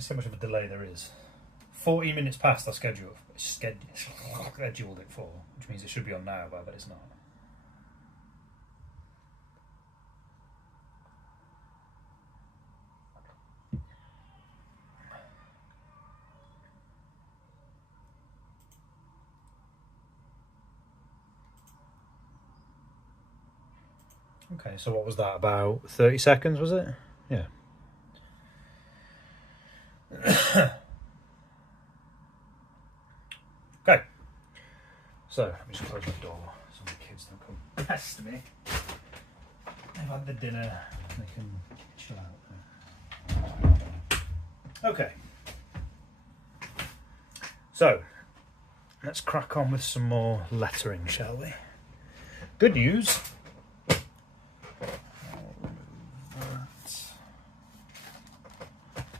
Let's see how much of a delay there is. 40 minutes past our scheduled it for, which means it should be on now, but I bet it's not. Okay, so what was that, about 30 seconds, was it? Yeah. Okay. So, let me just close my door so the kids don't come pest me. They've had the dinner, they can chill out. Okay. So, let's crack on with some more lettering, shall we? Good news.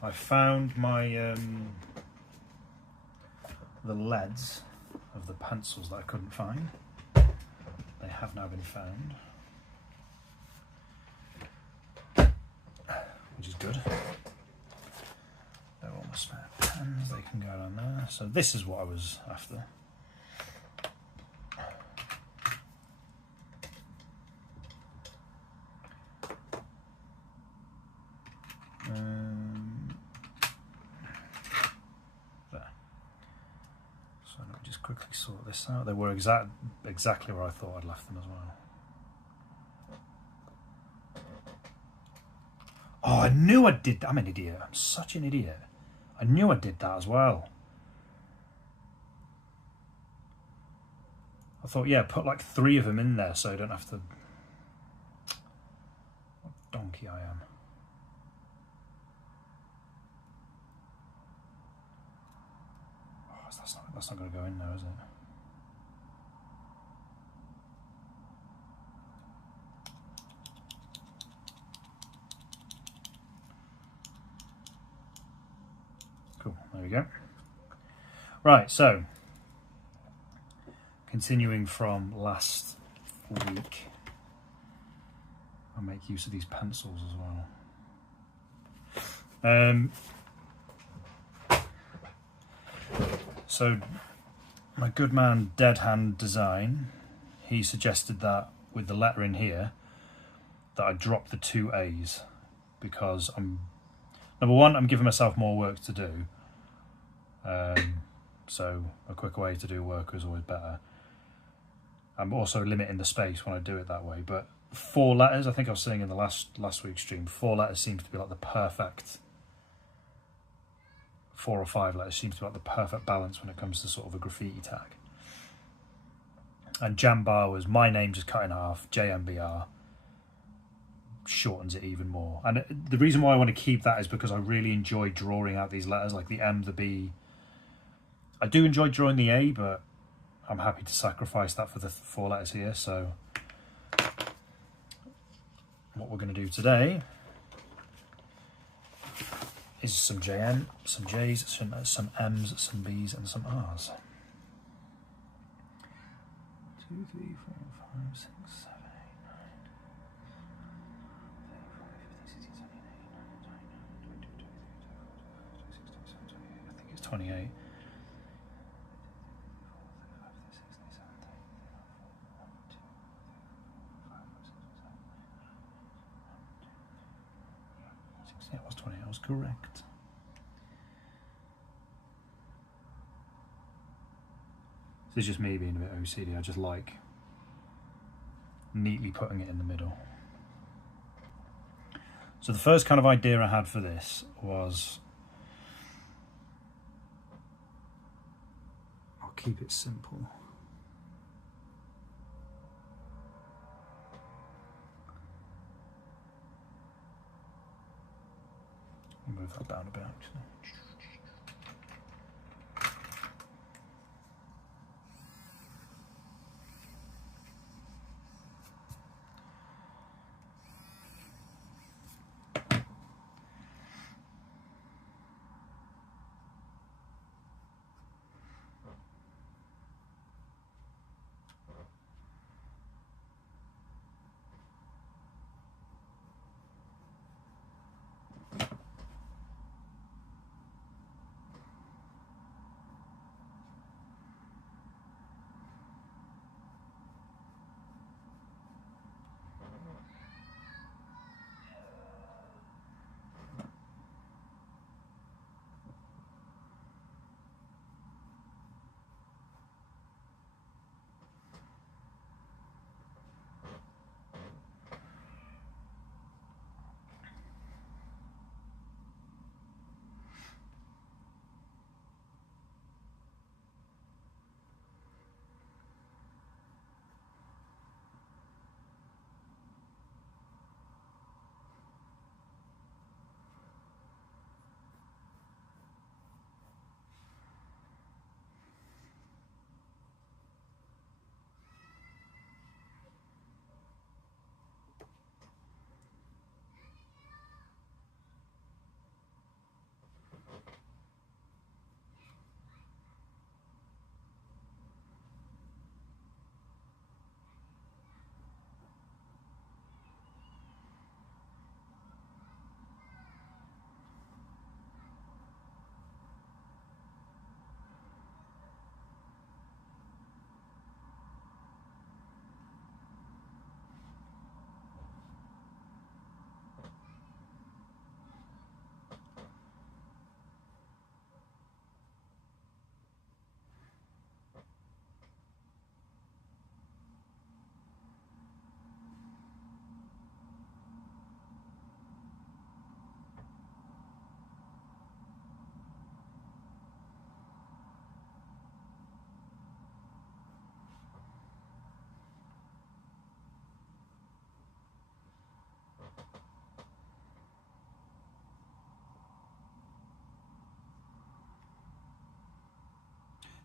I found my the leads of the pencils that I couldn't find. They have now been found, which is good. They're all my spare pens, they can go down there. So this is what I was after. Quickly sort this out. They were exactly where I thought I'd left them as well. Oh, I knew I did that. I'm an idiot. I'm such an idiot. I knew I did that as well. I thought, yeah, put like 3 of them in there so I don't have to... What donkey I am. That's not going to go in now, is it? Cool, there we go. Right, so continuing from last week, I'll make use of these pencils as well. So my good man Dead Hand Design, he suggested that with the letter in here that I drop the 2 A's because number one, I'm giving myself more work to do, so a quick way to do work is always better. I'm also limiting the space when I do it that way, but 4 letters, I think I was saying in the last week's stream, 4 letters seems to be like the perfect 4 or 5 letters seems to be like the perfect balance when it comes to sort of a graffiti tag. And Jambar was my name just cut in half, JMBR, shortens it even more. And the reason why I want to keep that is because I really enjoy drawing out these letters, like the M, the B. I do enjoy drawing the A, but I'm happy to sacrifice that for the 4 letters here. So what we're going to do today is some JN, some J's, some M's, some B's, and some R's. 2, 3, 4, 5, 6, 7, 8, 9, 10, 11, 12, 13, 14, 15, 16, 17, 18, 19, 20, 21, 22, 23, 24, 25, 26, 27, 28. I think it's 28. Yeah, it was 20. I was correct. This is just me being a bit OCD. I just like neatly putting it in the middle. So the first kind of idea I had for this was, I'll keep it simple. I'll move that down a bit actually.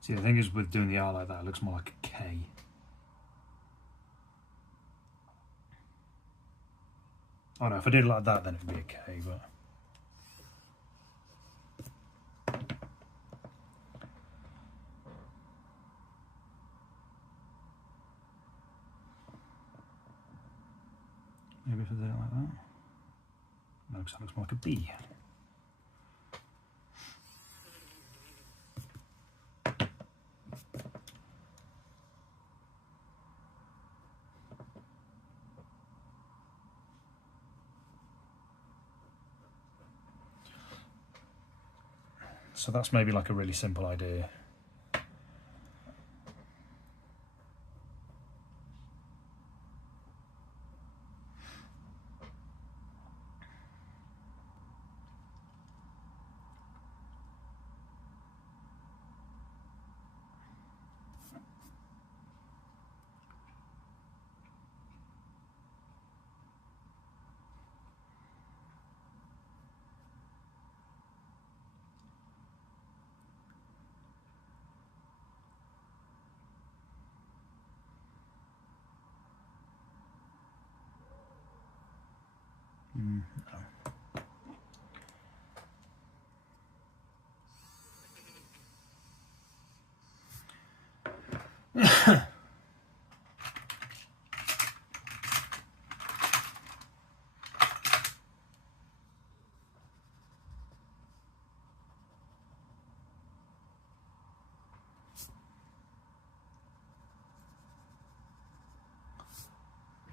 See, the thing is with doing the R like that, it looks more like a K. Oh no, if I did it like that, then it'd be a K, but... Maybe if I did it like that. No, because that looks more like a B. So that's maybe like a really simple idea. No.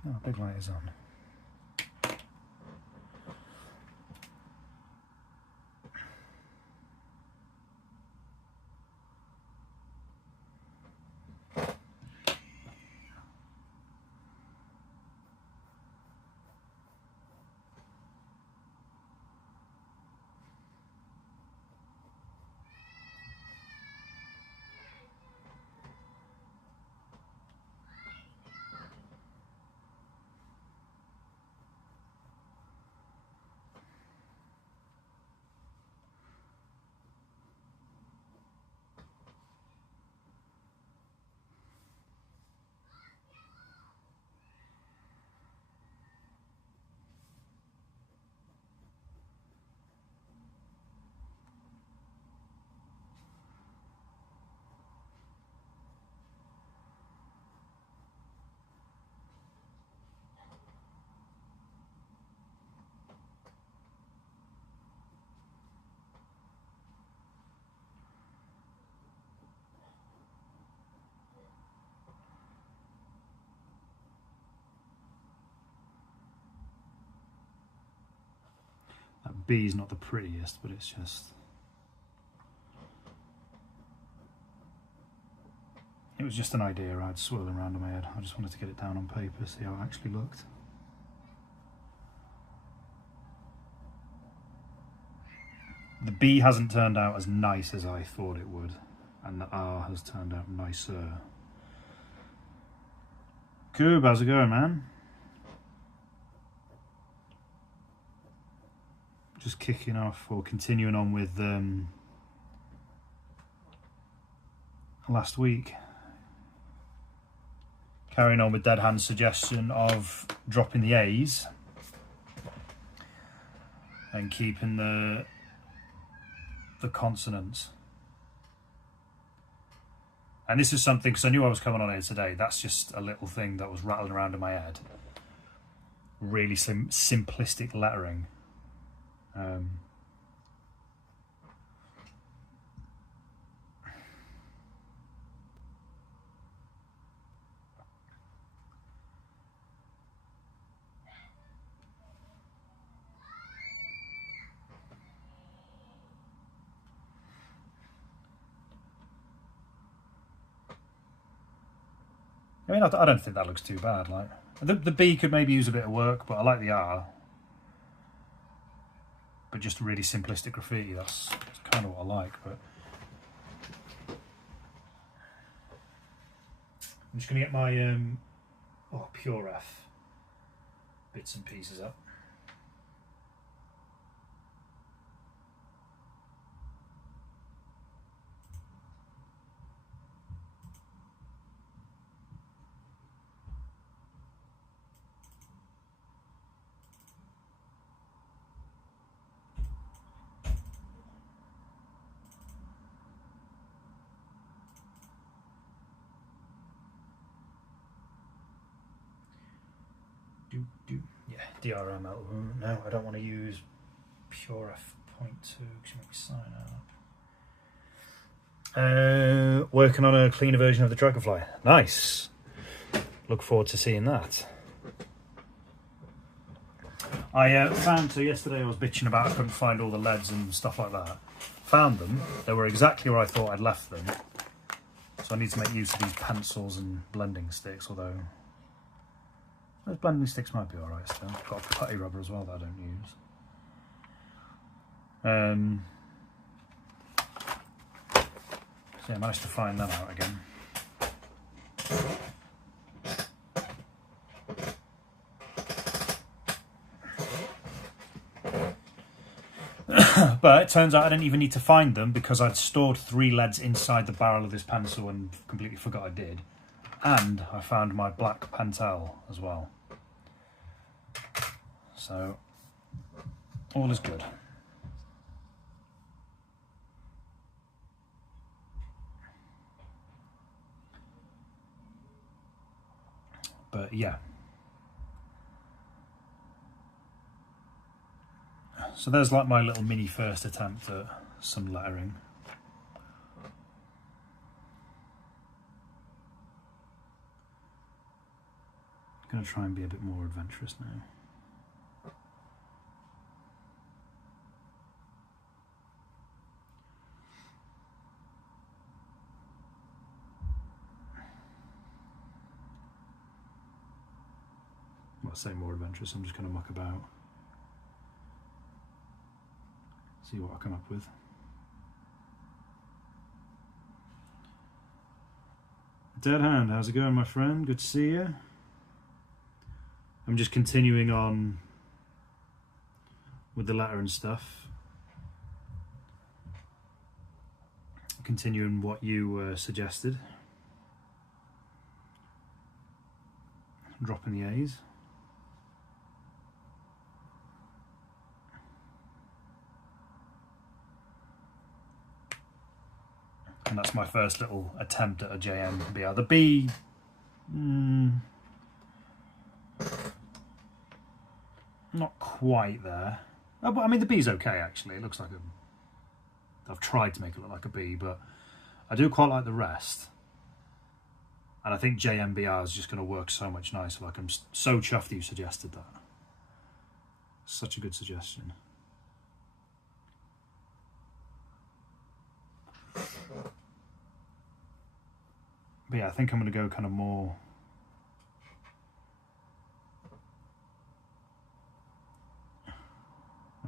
Oh, big light is on. That B is not the prettiest, but it's just... It was just an idea I'd swirling around in my head. I just wanted to get it down on paper, see how it actually looked. The B hasn't turned out as nice as I thought it would, and the R has turned out nicer. Coob, how's it going, man? Just kicking off or continuing on with last week. Carrying on with Dead Hand's suggestion of dropping the A's and keeping the consonants. And this is something, because I knew I was coming on here today, that's just a little thing that was rattling around in my head. Really simplistic lettering. I mean, I don't think that looks too bad. Like the B could maybe use a bit of work, but I like the R. But just really simplistic graffiti, that's kind of what I like. But I'm just going to get my Pure F bits and pieces up. Yeah, DRM out. No, I don't want to use pure f.2 because you make me sign out. Working on a cleaner version of the Dragonfly. Nice. Look forward to seeing that. I found, so yesterday I was bitching about I couldn't find all the leads and stuff like that. Found them. They were exactly where I thought I'd left them. So I need to make use of these pencils and blending sticks, although those blending sticks might be alright still. I've got a putty rubber as well that I don't use. So yeah, I managed to find them out again. But it turns out I didn't even need to find them because I'd stored 3 leads inside the barrel of this pencil and completely forgot I did. And I found my black Pentel as well. So, all is good. But yeah. So there's like my little mini first attempt at some lettering. I'm going to try and be a bit more adventurous now. Well, I say more adventurous, I'm just going to muck about. See what I come up with. Dead Hand, how's it going, my friend? Good to see you. I'm just continuing on with the letter and stuff. Continuing what you suggested. Dropping the A's. And that's my first little attempt at a JMBR. The B, not quite there. Oh, but I mean the B's okay actually. It looks like I've tried to make it look like a B, but I do quite like the rest. And I think JMBR is just going to work so much nicer. Like I'm so chuffed that you suggested that. Such a good suggestion. But yeah, I think I'm going to go kind of more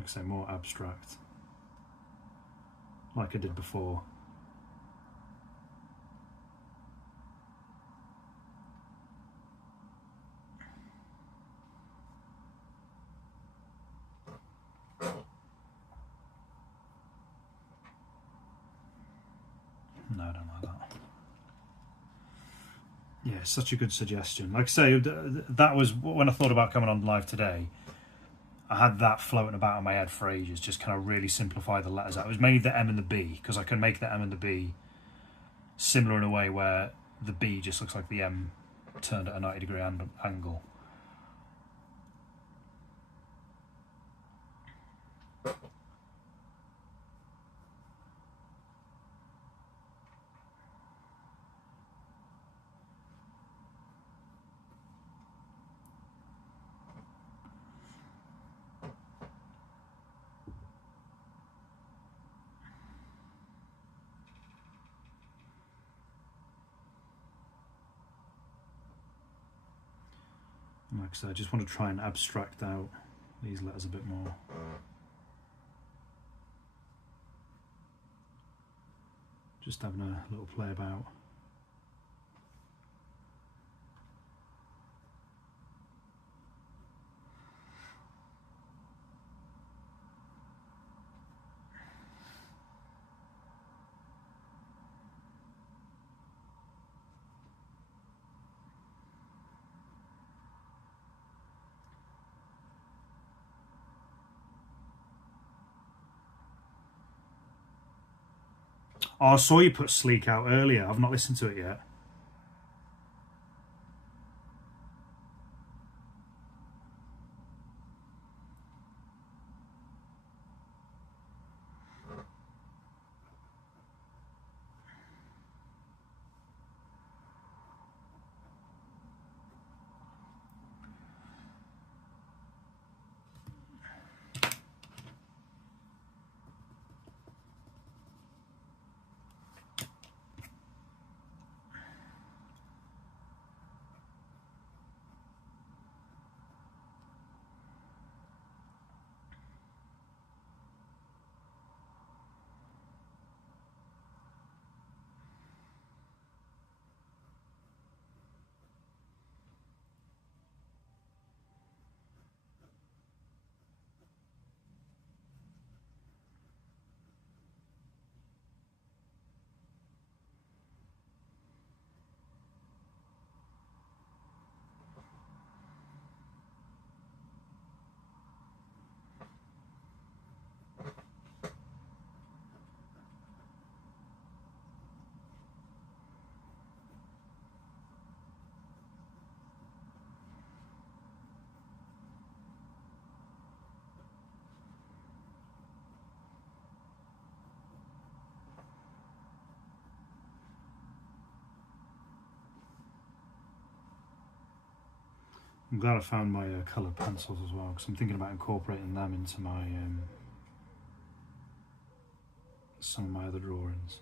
like I say, more abstract, like I did before. No, I don't like that. Yeah, such a good suggestion. Like I say, that was when I thought about coming on live today. I had that floating about in my head for ages, just kind of really simplify the letters out. It was mainly the M and the B, because I can make the M and the B similar in a way where the B just looks like the M turned at a 90-degree angle. Like I said, I just want to try and abstract out these letters a bit more. Just having a little play about. Oh, I saw you put Sleek out earlier. I've not listened to it yet. I'm glad I found my coloured pencils as well, because I'm thinking about incorporating them into my some of my other drawings.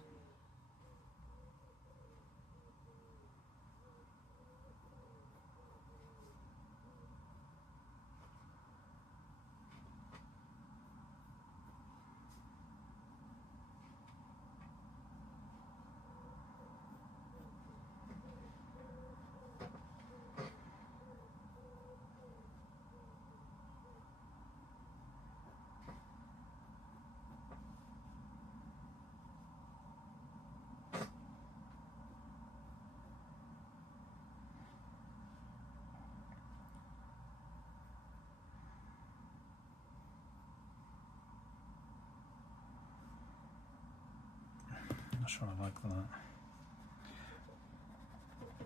I'm not sure I like that.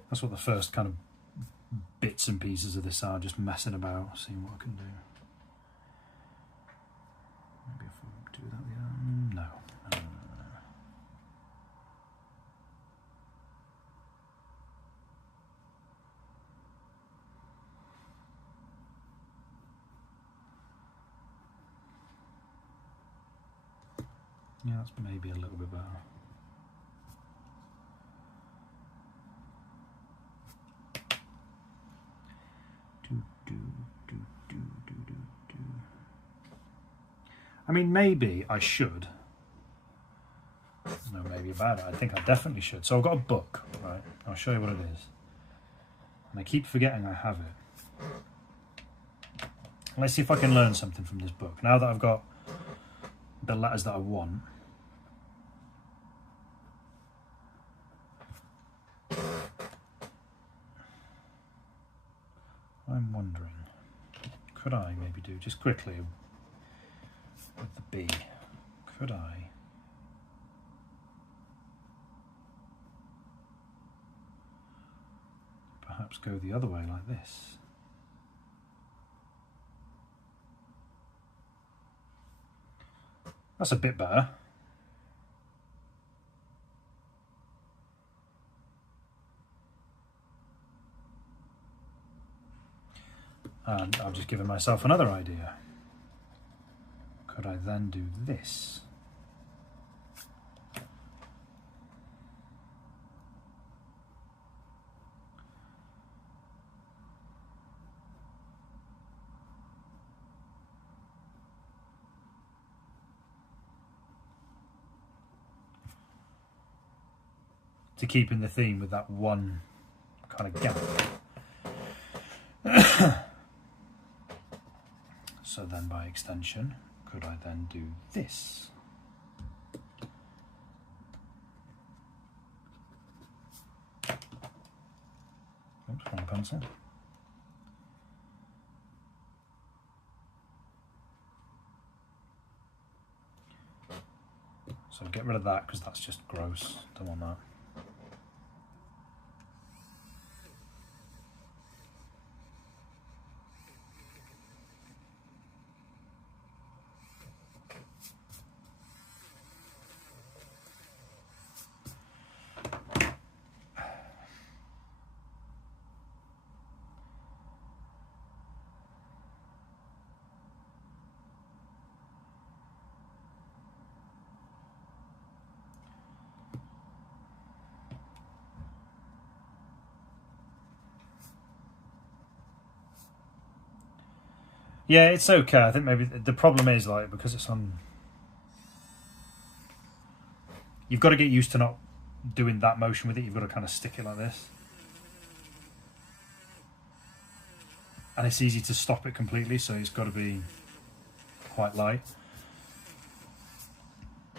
That's what the first kind of bits and pieces of this are, just messing about, seeing what I can do. Maybe if we do that, yeah. No. Yeah, that's maybe a little bit better. I mean, maybe I should. There's no maybe about it. I think I definitely should. So I've got a book, right? I'll show you what it is. And I keep forgetting I have it. Let's see if I can learn something from this book. Now that I've got the letters that I want. I'm wondering, could I maybe do, just quickly, with the B, could I perhaps go the other way like this? That's a bit better. And I've just given myself another idea. Could I then do this? To keep in the theme with that one kind of gap. So then by extension, could I then do this? Oops, wrong pencil. So get rid of that because that's just gross, don't want that. Yeah, it's okay. I think maybe the problem is like because it's on. You've got to get used to not doing that motion with it. You've got to kind of stick it like this. And it's easy to stop it completely, so it's got to be quite light.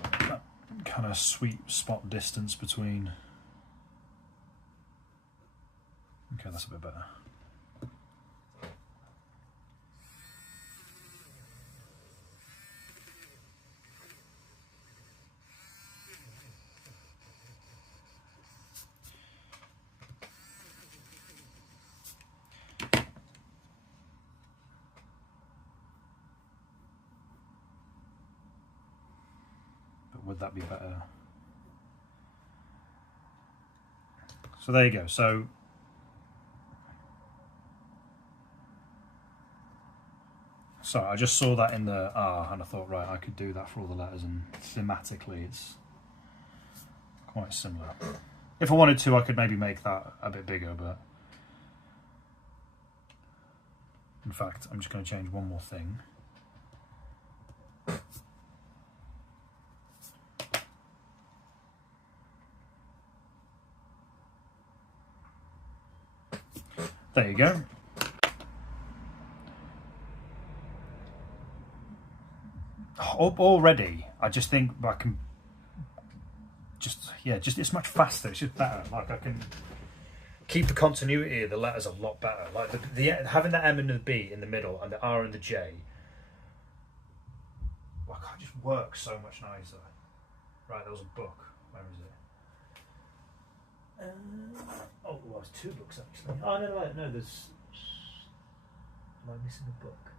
That kind of sweet spot distance between. Okay, that's a bit better. Would that be better? So there you go. So Sorry, I just saw that in the R and I thought, right, I could do that for all the letters, and thematically it's quite similar. If I wanted to, I could maybe make that a bit bigger, but in fact, I'm just going to change one more thing. There you go. Already, I just think I can just it's much faster. It's just better. Like I can keep the continuity of the letters a lot better. Like the having the M and the B in the middle and the R and the J. Like I just work so much nicer. Right, there was a book. Where is it? Oh, well, there's two books actually. Oh no, there's. Am I missing a book?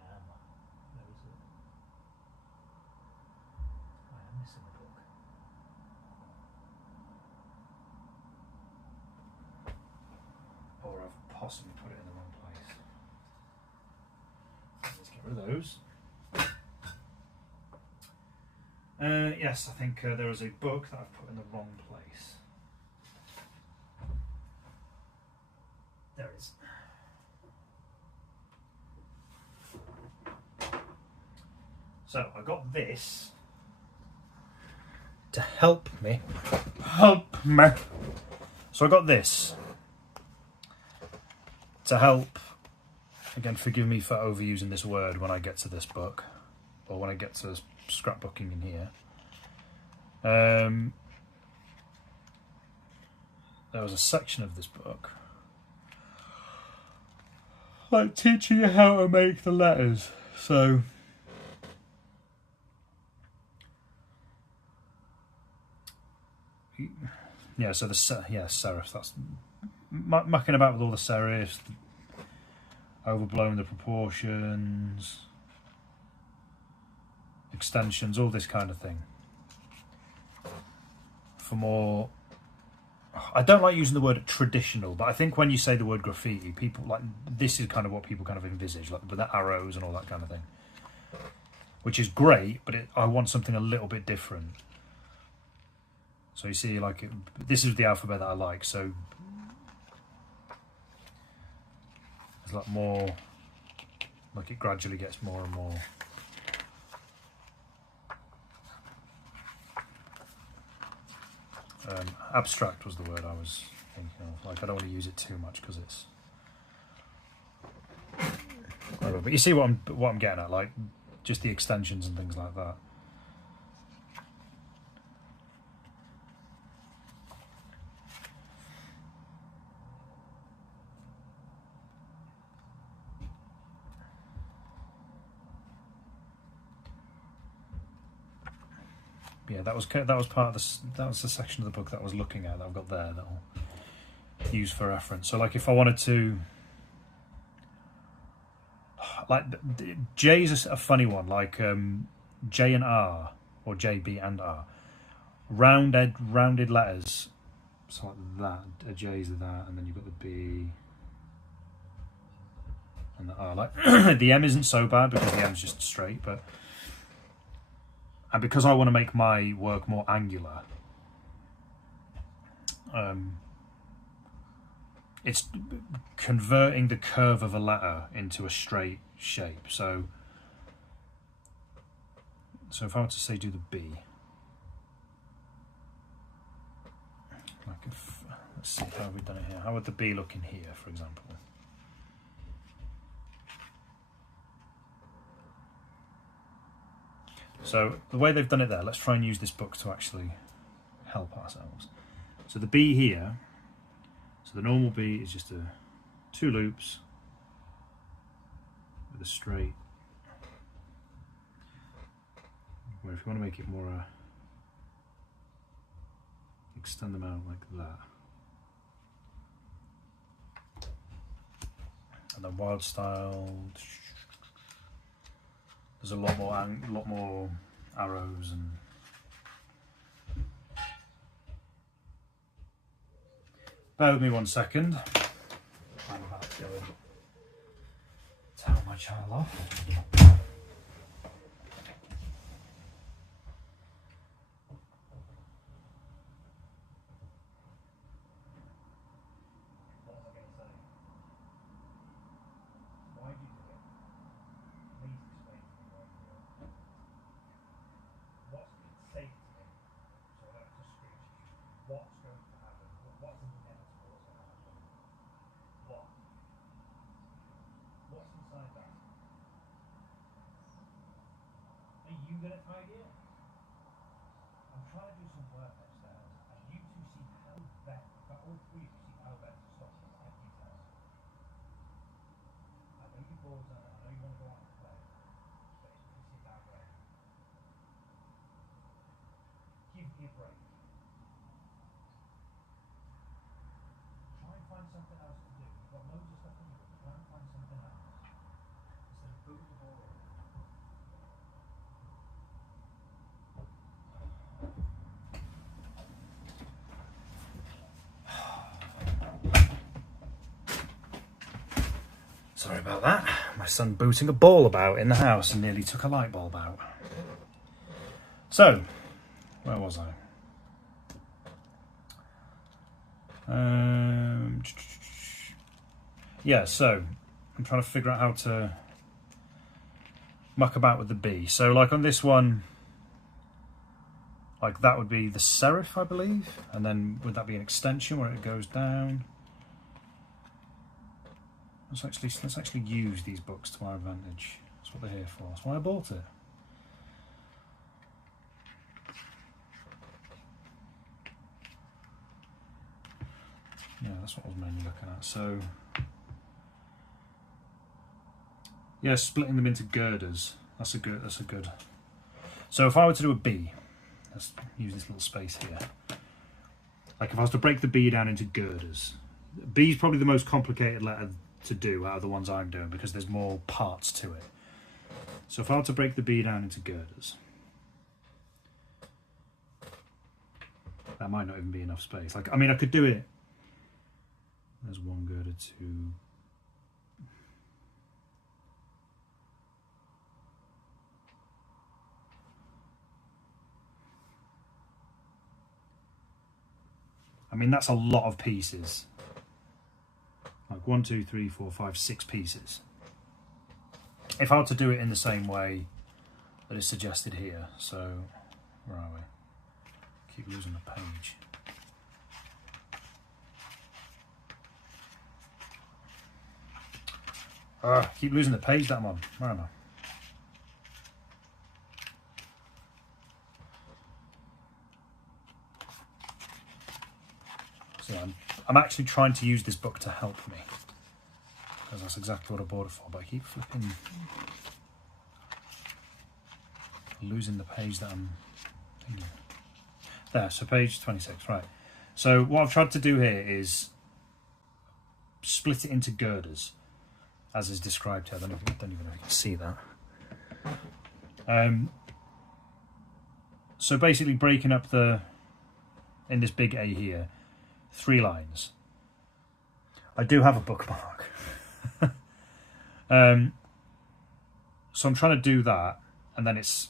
I am. Where is it? I am missing a book. Or I've possibly put it in the wrong place. Let's get rid of those. Yes, I think there is a book that I've put in the wrong place. There it is. So I got this to help me. So I got this to help. Again, forgive me for overusing this word when I get to this book, or when I get to scrapbooking in here. There was a section of this book like teaching you how to make the letters. So yeah, so the serifs, that's mucking about with all the serifs, overblowing the proportions, extensions, all this kind of thing. For more, I don't like using the word traditional, but I think when you say the word graffiti, people like, this is kind of what people kind of envisage, like with the arrows and all that kind of thing, which is great, but I want something a little bit different. So you see, like, this is the alphabet that I like, so it's like more, like it gradually gets more and more. Abstract was the word I was thinking of. Like, I don't want to use it too much because it's. But you see what I'm getting at, like just the extensions and things like that. Yeah, that was part of this. That was the section of the book that I was looking at that I've got there that I'll use for reference. So, like, if I wanted to, like, J is a funny one. Like J and R, or J, B and R, rounded letters. So like that, a J is that, and then you've got the B and the R. Like the M isn't so bad because the M's just straight, but. And because I want to make my work more angular, it's converting the curve of a letter into a straight shape. So if I were to say do the B, like let's see, how have we done it here? How would the B look in here, for example? So the way they've done it there, let's try and use this book to actually help ourselves. So the B here, so the normal B is just two loops with a straight, where if you want to make it more, extend them out like that. And then wild style, there's a lot more arrows and bear with me 1 second. I'm about to go in. child off. Sorry about that. My son booting a ball about in the house and nearly took a light bulb out. So, where was I? Yeah, so I'm trying to figure out how to muck about with the B. So like on this one, like that would be the serif, I believe. And then would that be an extension where it goes down? Let's actually use these books to our advantage. That's what they're here for. That's why I bought it. Yeah, that's what I was mainly looking at. So, yeah, splitting them into girders. That's a good. So if I were to do a B, let's use this little space here. Like if I was to break the B down into girders, B is probably the most complicated letter to do out of the ones I'm doing because there's more parts to it. So if I were to break the B down into girders, that might not even be enough space. Like, I mean, I could do it. There's one girder, two. I mean, that's a lot of pieces. Like 1, 2, 3, 4, 5, 6 pieces. If I were to do it in the same way that is suggested here, so where are we? Keep losing the page. Keep losing the page that I'm on. Where am I? So I'm actually trying to use this book to help me, because that's exactly what I bought it for, but I keep flipping, losing the page that I'm thinking. There, so page 26, right. So what I've tried to do here is split it into girders, as is described here. I don't even know if you can see that. So basically breaking up in this big A here, 3 lines. I do have a bookmark. So I'm trying to do that, and then it's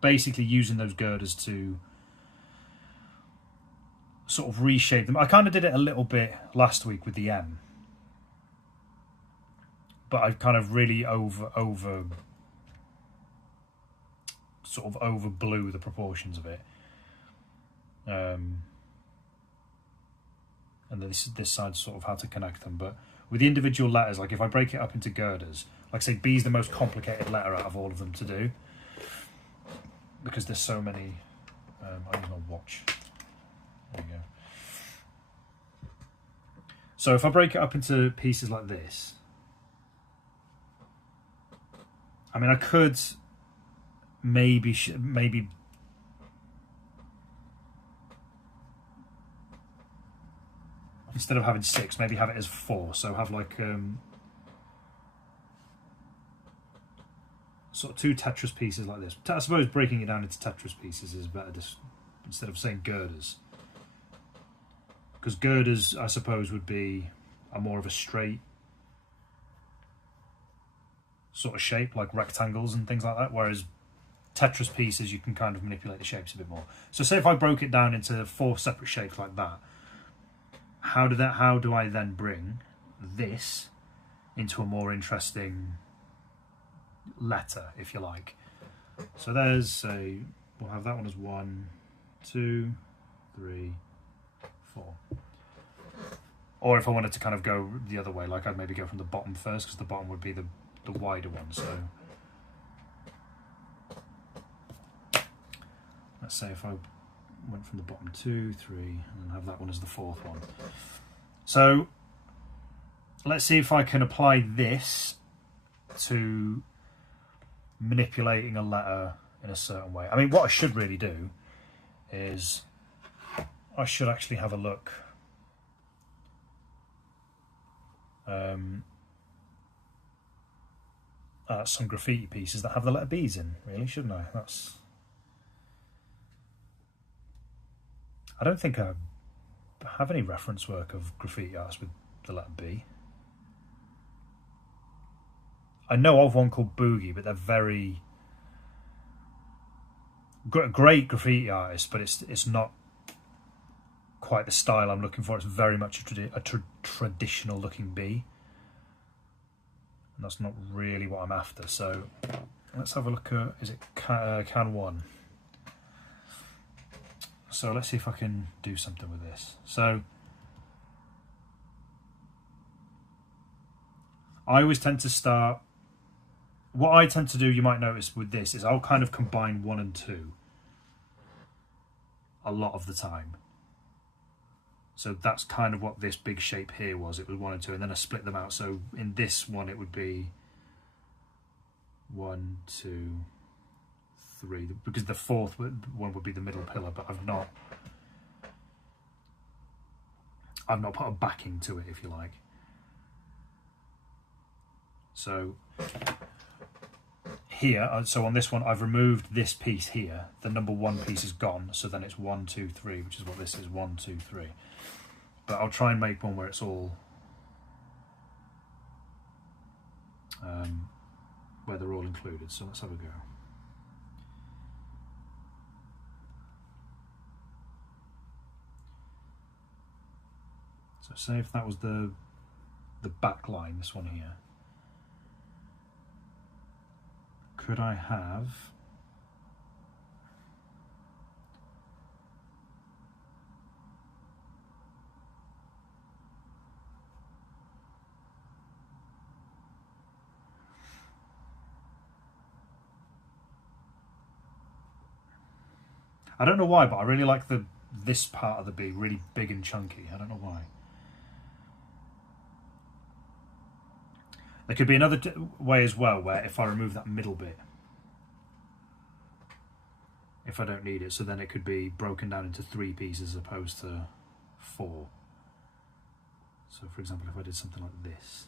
basically using those girders to sort of reshape them. I kind of did it a little bit last week with the M, but I kind of really overblew the proportions of it. And this side sort of how to connect them, but with the individual letters, like if I break it up into girders, like say B is the most complicated letter out of all of them to do, because there's so many. I use my watch. There you go. So if I break it up into pieces like this, I mean, I could maybe instead of having 6, maybe have it as 4. So have like sort of 2 Tetris pieces like this. I suppose breaking it down into Tetris pieces is better, just instead of saying girders, because girders I suppose would be more of a straight sort of shape, like rectangles and things like that, whereas Tetris pieces you can kind of manipulate the shapes a bit more. So say if I broke it down into 4 separate shapes like that, how do I then bring this into a more interesting letter, if you like? So there's we'll have that one as 1, 2, 3, 4. Or if I wanted to kind of go the other way, like I'd maybe go from the bottom first, because the bottom would be the wider one. So let's say if I went from the bottom 2, 3, and then have that one as the 4th one. So let's see if I can apply this to manipulating a letter in a certain way. I mean, what I should really do is I should actually have a look at some graffiti pieces that have the letter B's in, really, shouldn't I? I don't think I have any reference work of graffiti artists with the letter B. I know of one called Boogie, but they're very great graffiti artists, but it's not quite the style I'm looking for. It's very much a traditional looking B, and that's not really what I'm after. So let's have a look at, is it can 1? So let's see if I can do something with this. So I always tend to start, what I tend to do, you might notice with this, is I'll kind of combine 1 and 2 a lot of the time. So that's kind of what this big shape here was. It was 1 and 2, and then I split them out. So in this one it would be 1, 2, 3, because the 4th one would be the middle pillar, but I've not put a backing to it, if you like. So here, so on this one, I've removed this piece here. The number 1 piece is gone, so then it's 1, 2, 3, which is what this is, 1, 2, 3. But I'll try and make one where it's all where they're all included. So let's have a go. So say if that was the back line, this one here, could I have I don't know why, but I really like this part of the B, really big and chunky. I don't know why. There could be another way as well, where if I remove that middle bit, if I don't need it, so then it could be broken down into 3 pieces as opposed to 4. So for example, if I did something like this.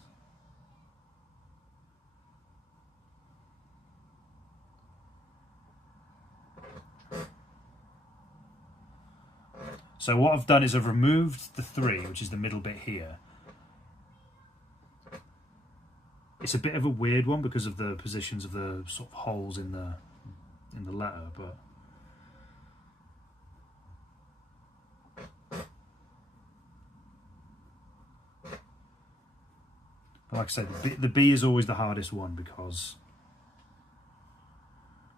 So what I've done is I've removed the 3, which is the middle bit here. It's a bit of a weird one because of the positions of the sort of holes in the letter, but like I said, the B is always the hardest one, because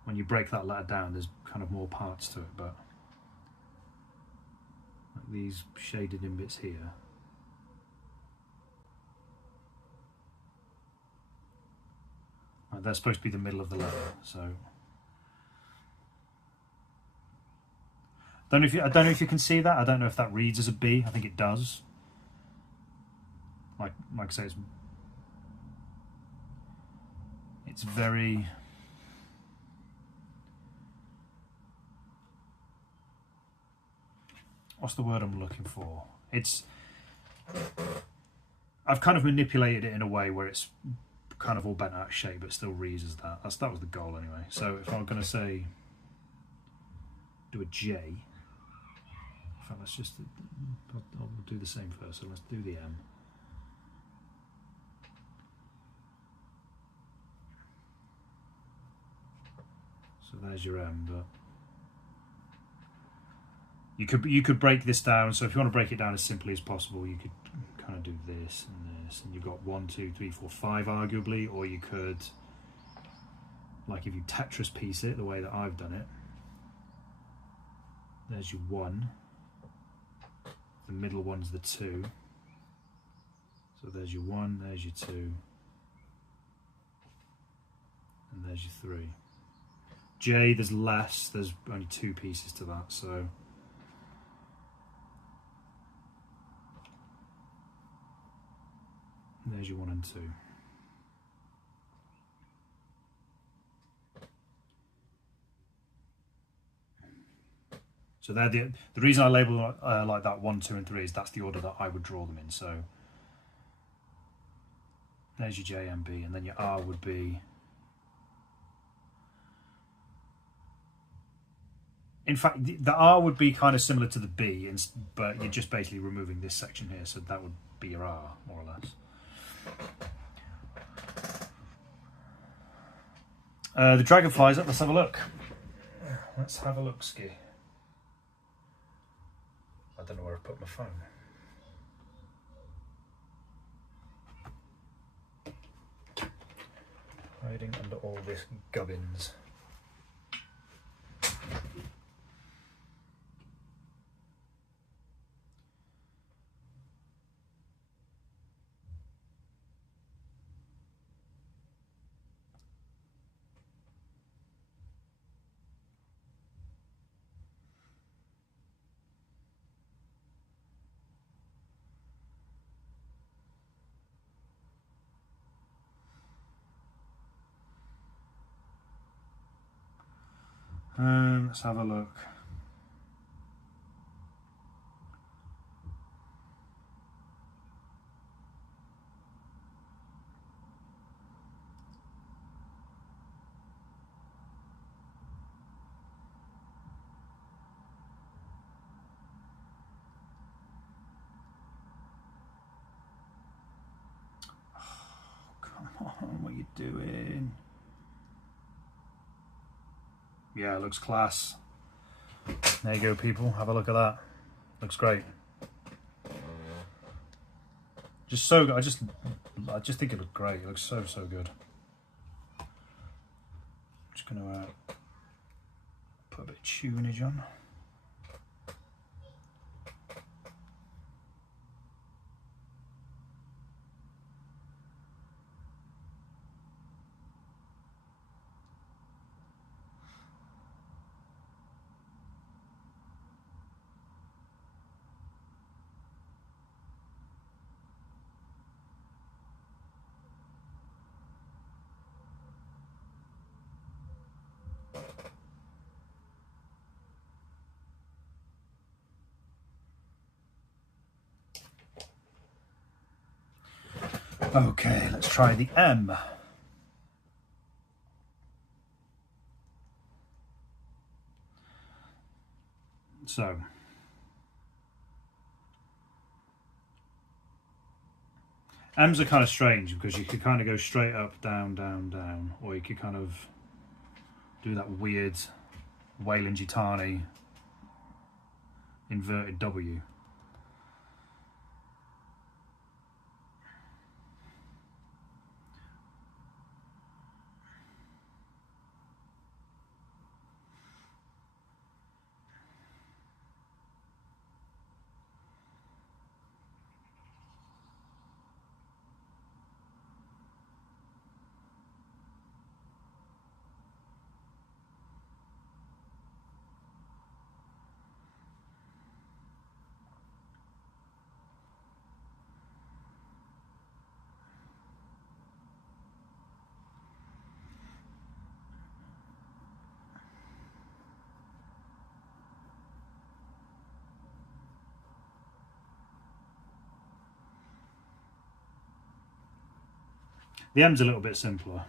when you break that letter down, there's kind of more parts to it. But like these shaded in bits here, they're supposed to be the middle of the letter. So I don't know if you can see that. I don't know if that reads as a B. I think it does. Like I say, it's very, what's the word I'm looking for? I've kind of manipulated it in a way where it's kind of all bent out of shape, but still reads as that. That was the goal anyway. So if I'm going to say, do a J, in fact, let's just, I'll do the same first. So let's do the M. So there's your M, but you could break this down. So if you want to break it down as simply as possible, you could kind of do this and this, and you've got 1, 2, 3, 4, 5 arguably, or you could, like if you Tetris piece it the way that I've done it, there's your 1, the middle one's the 2, so there's your 1, there's your 2, and there's your 3. J, there's less, there's only 2 pieces to that, so there's your 1 and 2. So they're the reason I label like that 1, 2 and 3 is that's the order that I would draw them in. So there's your J and B, and then your R would be, in fact the R would be kind of similar to the B, but you're just basically removing this section here, so that would be your R more or less. The dragonflies up, let's have a look. Let's have a look, ski. I don't know where I put my phone. Hiding under all this gubbins. Let's have a look. Oh, come on, what are you doing? Yeah, it looks class. There you go, people. Have a look at that. Looks great. Just so good. I just think it looked great. It looks so good. Just gonna put a bit of tunage on. Okay, let's try the M. So, M's are kind of strange because you could kind of go straight up, down, down, down, or you could kind of do that weird Wayland-Yutani inverted W. The M's a little bit simpler.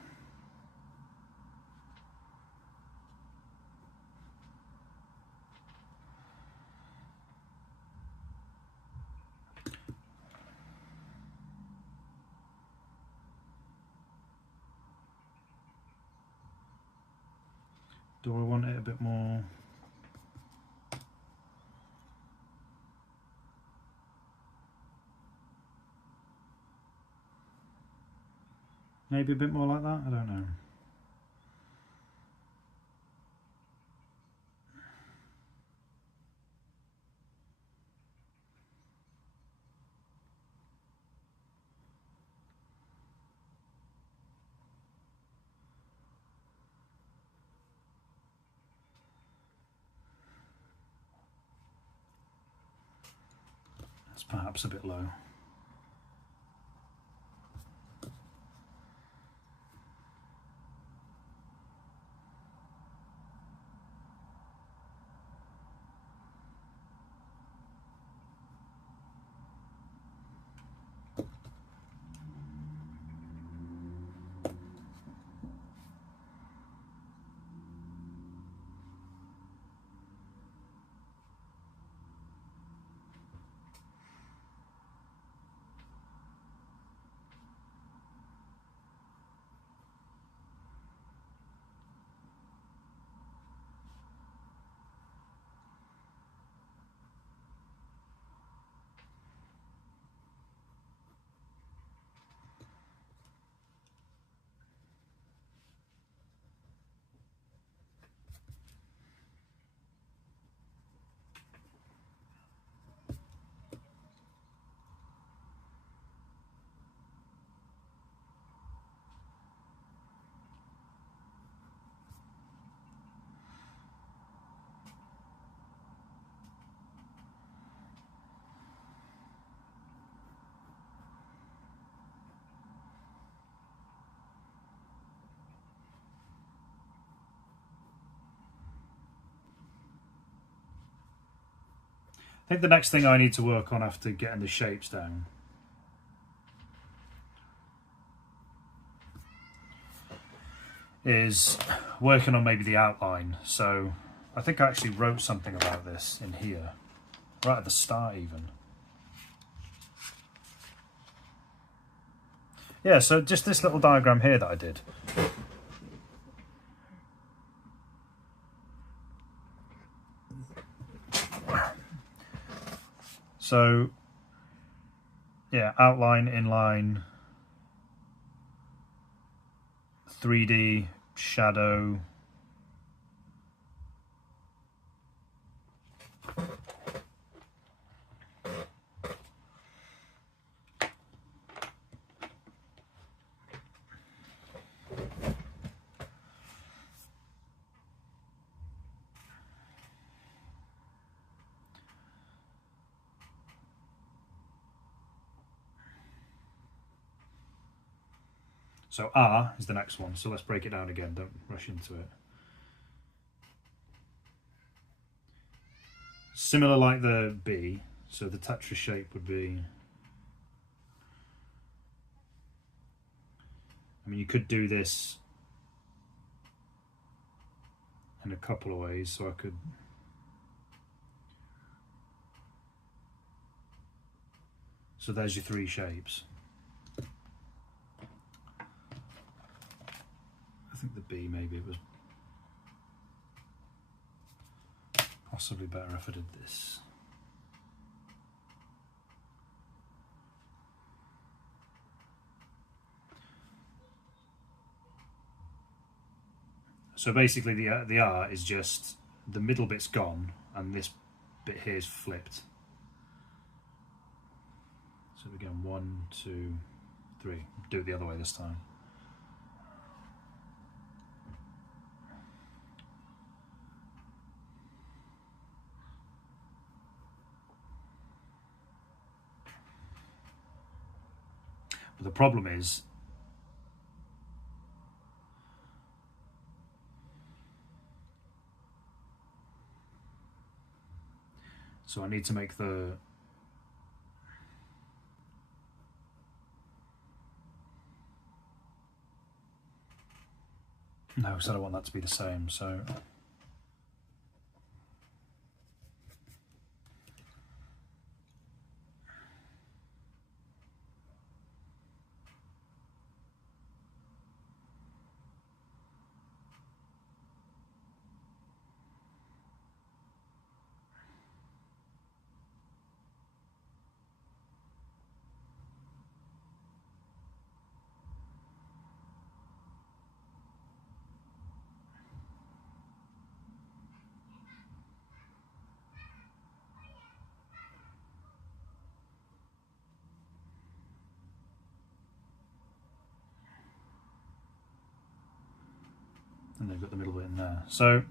Do I want it a bit more? Maybe a bit more like that? I don't know. That's perhaps a bit low. I think the next thing I need to work on after getting the shapes down is working on maybe the outline. So I think I actually wrote something about this in here, right at the start even. Yeah, so just this little diagram here that I did. So, yeah, outline, inline, 3D, shadow. So R is the next one, so let's break it down again, don't rush into it. Similar like the B, so the Tetris shape would be, I mean you could do this in a couple of ways, so I could so there's your three shapes. I think the B maybe it was possibly better if I did this. So basically the R is just the middle bit's gone and this bit here is flipped. So again, 1, 2, 3. Do it the other way this time. But the problem is, so I need to make the no, so I don't want that to be the same, so and they've got the middle bit in there. So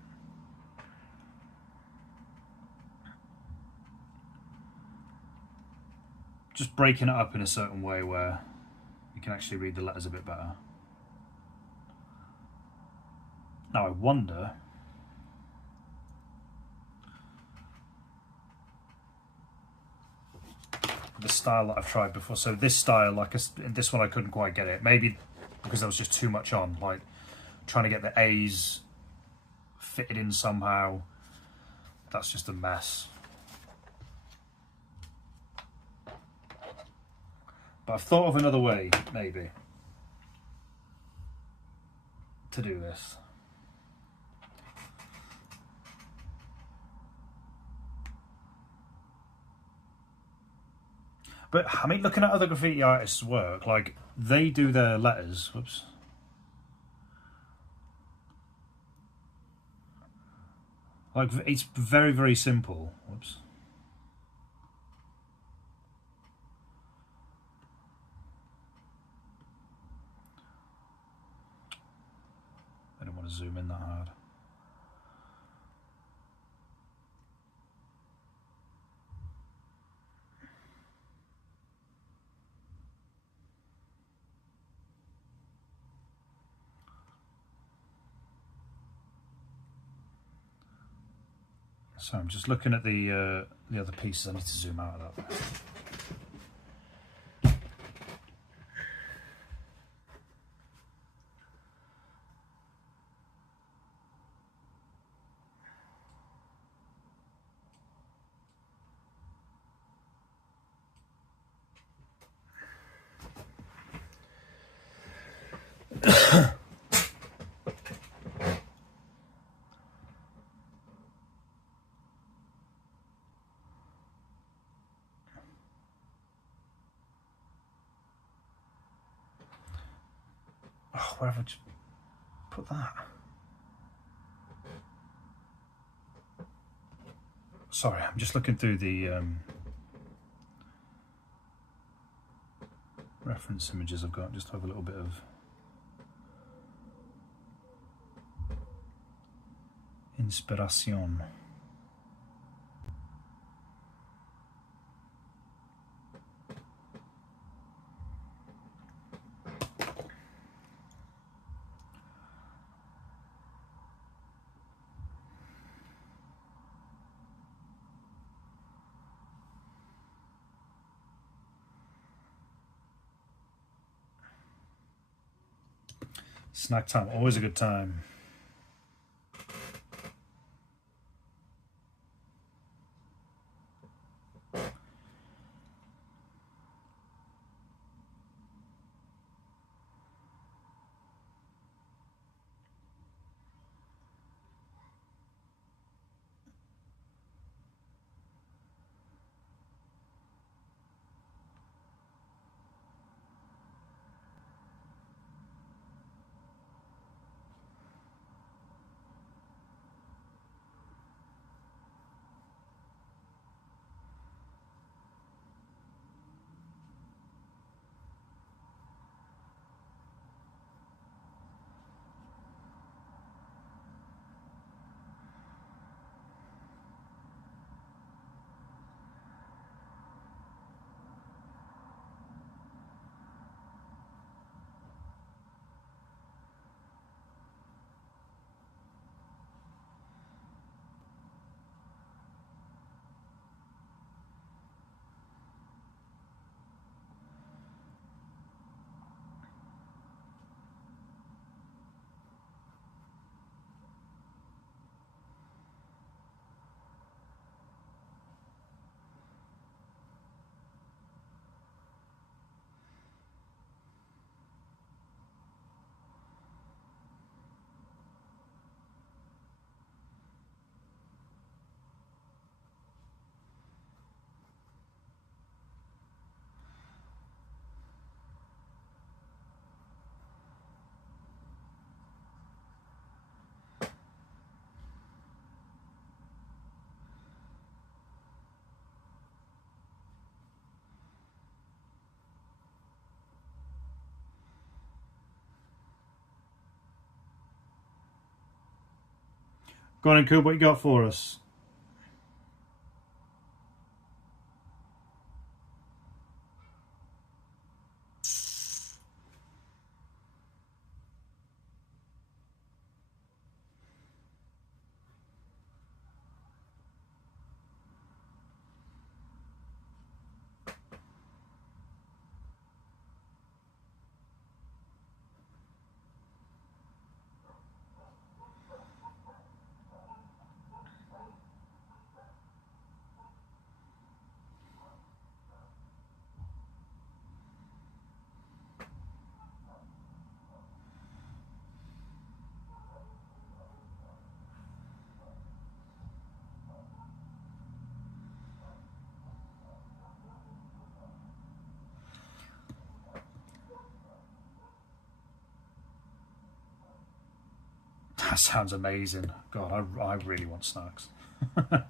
just breaking it up in a certain way where you can actually read the letters a bit better. Now I wonder the style that I've tried before. So this style, like in this one I couldn't quite get it. Maybe because there was just too much on, like trying to get the A's fitted in somehow. That's just a mess. But I've thought of another way, maybe, to do this. But I mean, looking at other graffiti artists' work, like they do their letters. Whoops. Like it's very, very simple. Whoops. I don't want to zoom in that hard. So I'm just looking at the other pieces. I need to zoom out of that. Oh, where have I just put that? Sorry, I'm just looking through the reference images I've got, just to have a little bit of inspiration. Snack time, always a good time. Go on in, Coop, what you got for us? That sounds amazing. God, I really want snacks. I've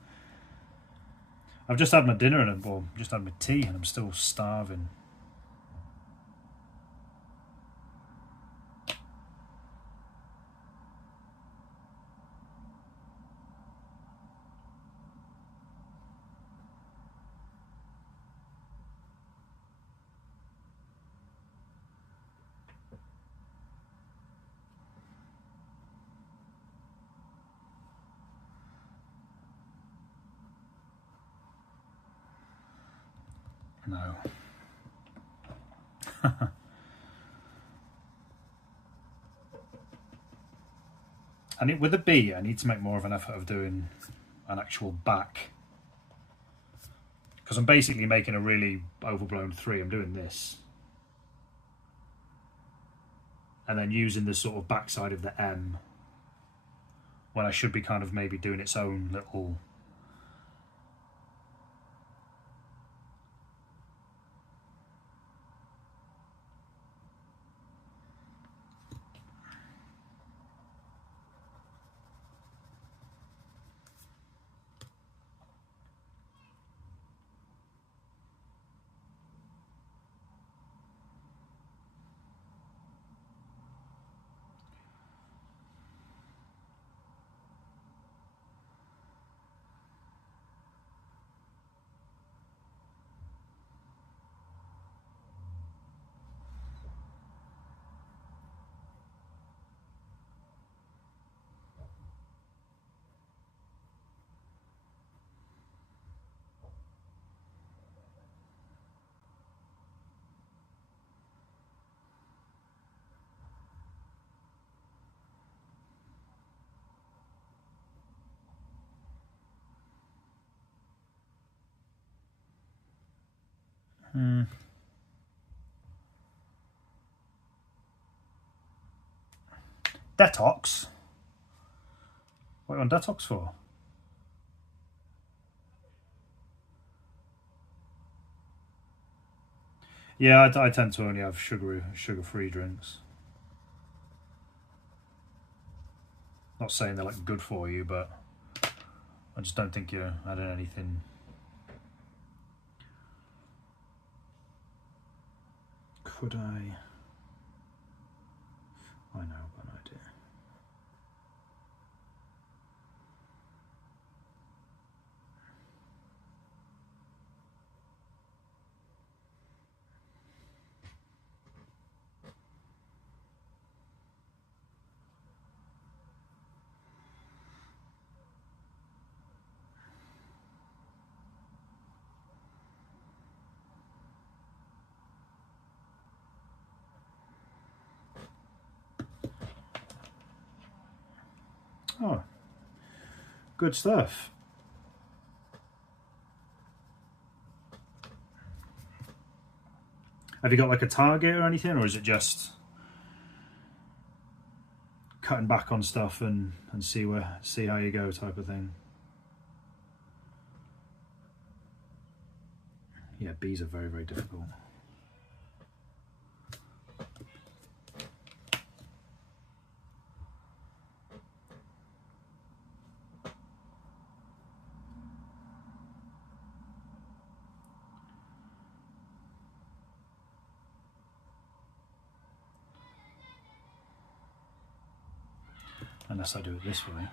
just had my dinner and well, just had my tea and I'm still starving. No. And with a B, I need to make more of an effort of doing an actual back. Because I'm basically making a really overblown 3. I'm doing this. And then using the sort of backside of the M when I should be kind of maybe doing its own little... Detox? What are you on detox for? Yeah, I tend to only have sugar-free drinks. Not saying they're like good for you, but I just don't think you're adding anything. Could I? I know, but an idea. Oh, good stuff. Have you got like a target or anything, or is it just cutting back on stuff and see how you go type of thing? Yeah, bees are very, very difficult. Unless I do it this way.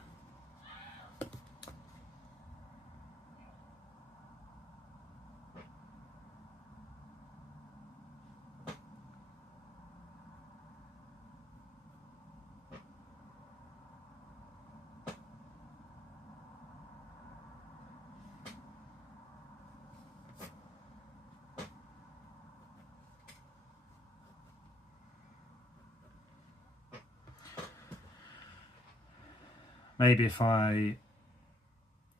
Maybe if I...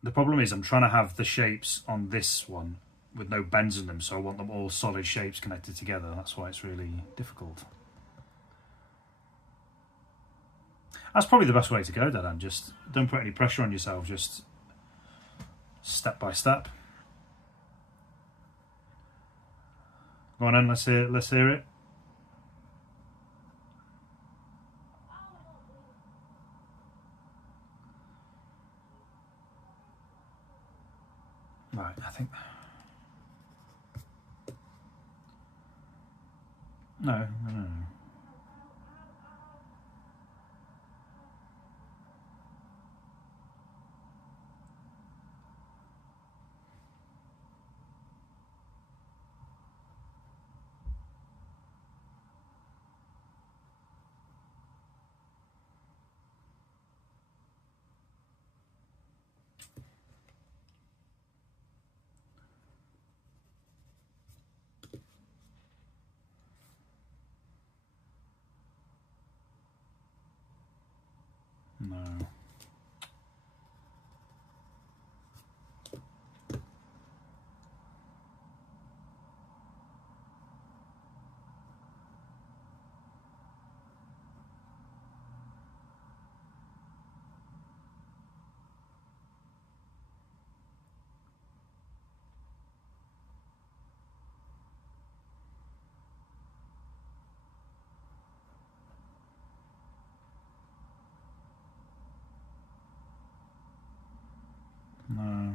The problem is I'm trying to have the shapes on this one with no bends in them, so I want them all solid shapes connected together. That's why it's really difficult. That's probably the best way to go, Dan. Just don't put any pressure on yourself, just step by step. Go on then, let's hear it. Right, I think... No. No. No.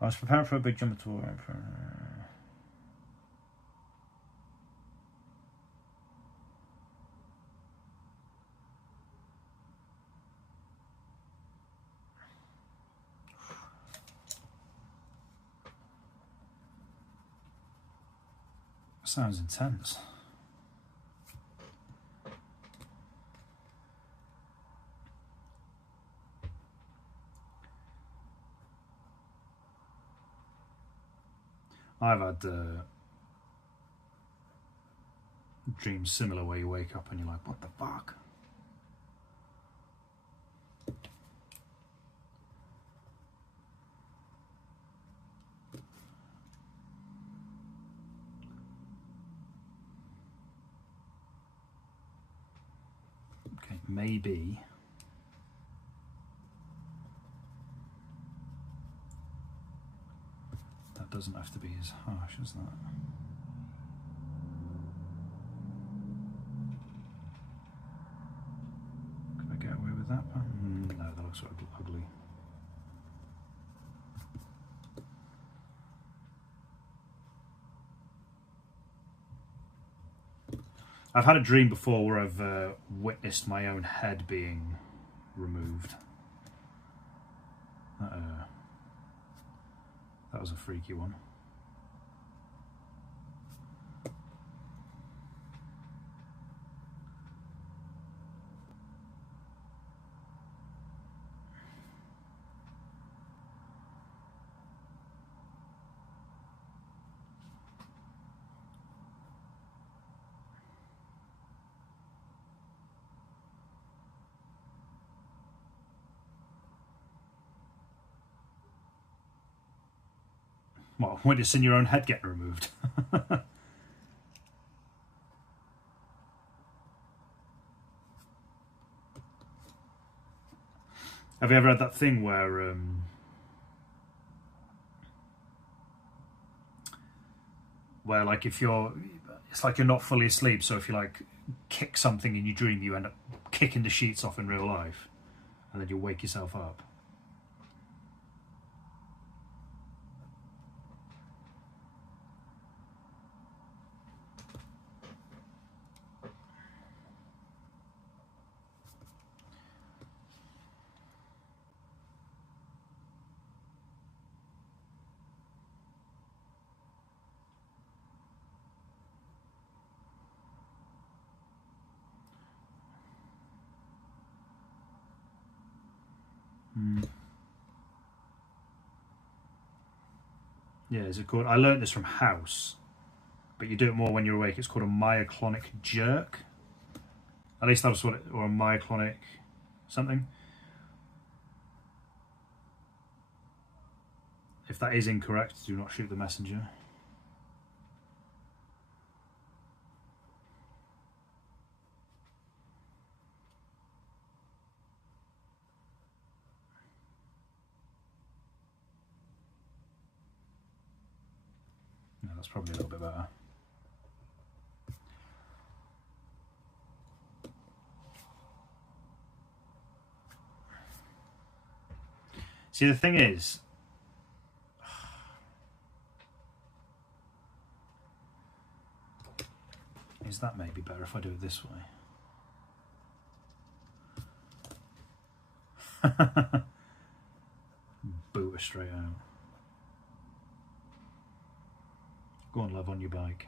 I was preparing for a big jumper tour. Sounds intense. I've had dreams similar where you wake up and you're like, what the fuck? Okay, maybe. That doesn't have to be as harsh as that. Could I get away with that? No, that looks sort of ugly. I've had a dream before where I've witnessed my own head being removed. That was a freaky one. Well, witnessing your own head getting removed. Have you ever had that thing where like if you're, it's like you're not fully asleep, so if you like kick something in your dream, you end up kicking the sheets off in real life, and then you wake yourself up. Yeah, is it called? I learned this from House. but you do it more when you're awake. It's called a myoclonic jerk. At least that's what it, or a myoclonic something. If that is incorrect, do not shoot the messenger. No, that's probably a little bit better. See, the thing is, that maybe better if I do it this way. Boot her straight out. Go on, love, on your bike.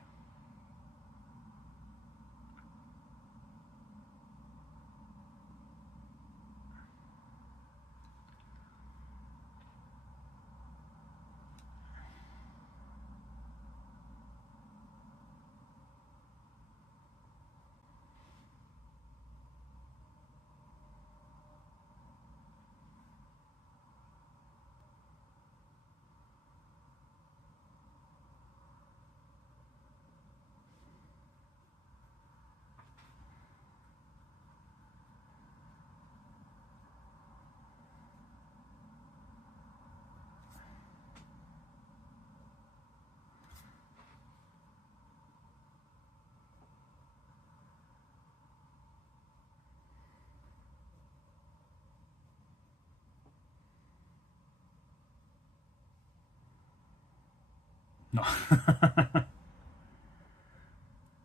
No.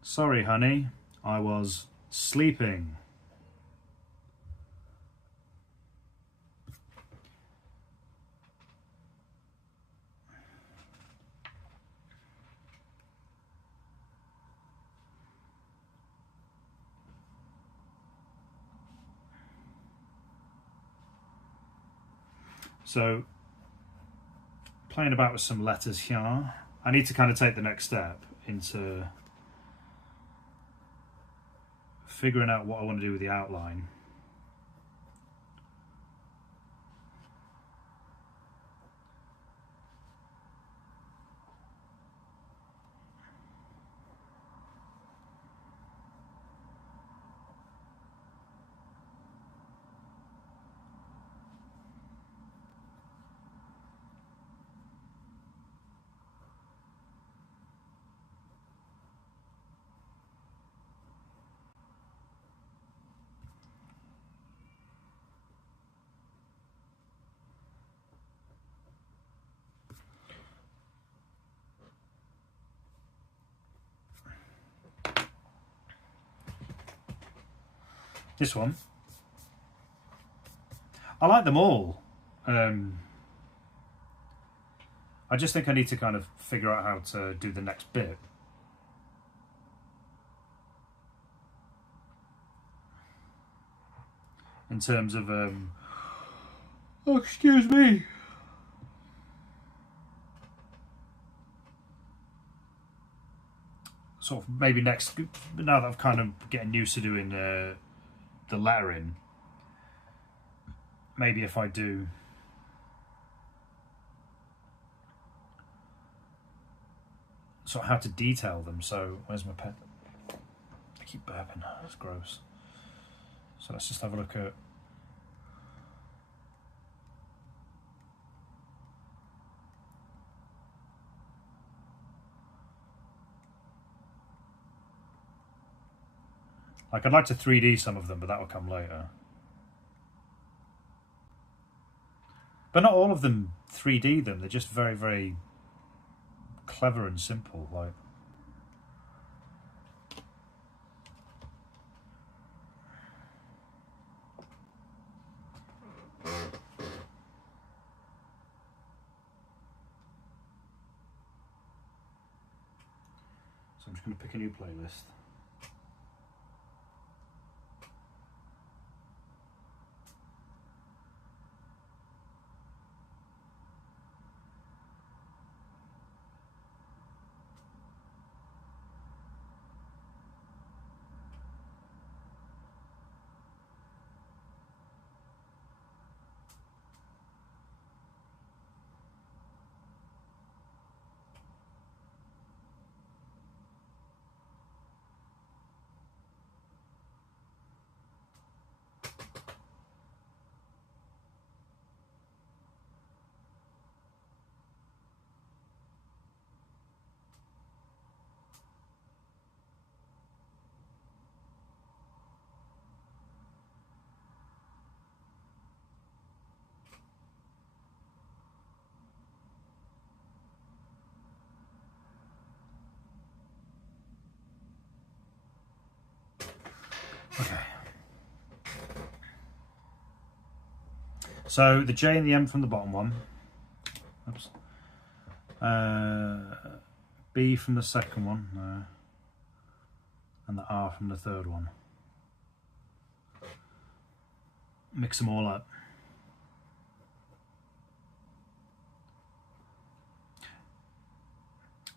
Sorry, honey. I was sleeping. So, playing about with some letters here. I need to kind of take the next step into figuring out what I want to do with the outline. This one, I like them all. I just think I need to kind of figure out how to do the next bit. In terms of, oh, excuse me. Sort of maybe next, now that I've kind of getting used to doing the lettering, maybe if I do sort of how to detail them. So where's my pen? I keep burping, that's gross. So let's just have a look at like I'd like to 3D some of them, but that will come later. But not all of them 3D them, they're just very, very clever and simple. Like, so I'm just going to pick a new playlist. So the J and the M from the bottom one. Oops. B from the second one. No. And the R from the third one. Mix them all up.